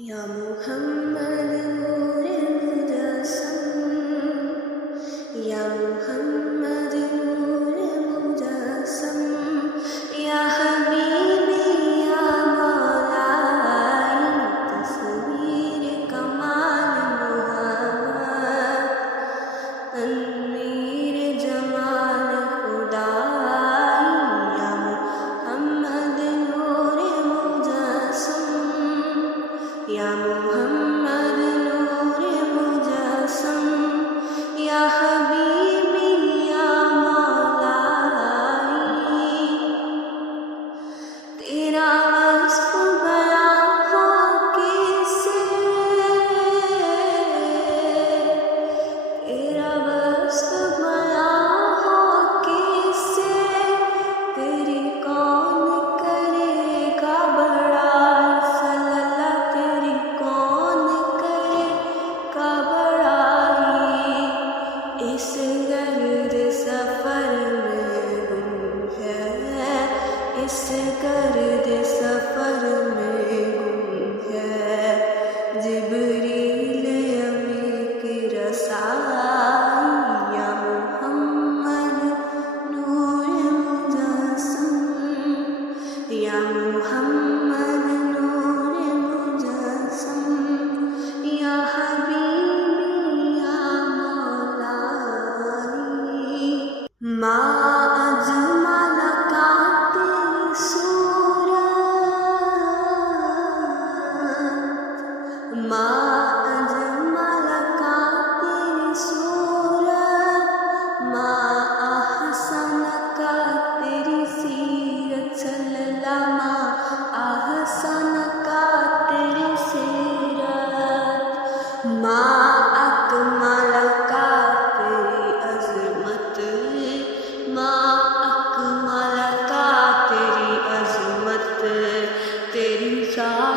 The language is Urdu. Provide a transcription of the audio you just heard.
یا محمد نور مجسم، یا محمد نور مجسم، یا حبیبی یا مولائی تصویر کمال محمد، تنویر جمال خدائی یا محمد نور مجسم، یا محمد نور مجسم، یا حبیبی یا مولائی، تیرا وصف بیان ہو کیسے، تیرا وصف بیان ہو کیسے، تیری کون کرے گا بڑائی، صلی اللہ تیری کون کرے گا بڑائی، اس گرد سفر میں گم ہے، اس گرد سفر میں گم ہے، جبریل امی کی رسائی، یا محمد نور مجسم، یا محمد نور مجسم، یا حبیبی یا مولائی، ما اجمل کا تیری صورت، ما اجمل کا تیری صورت، ما احسن کا تیری سیرت، صلی اللہ ما احسن کا تیری سیرت، ما اکمل کا تیری عظمت، ما اکمل کا تیری عظمت، تیری ذات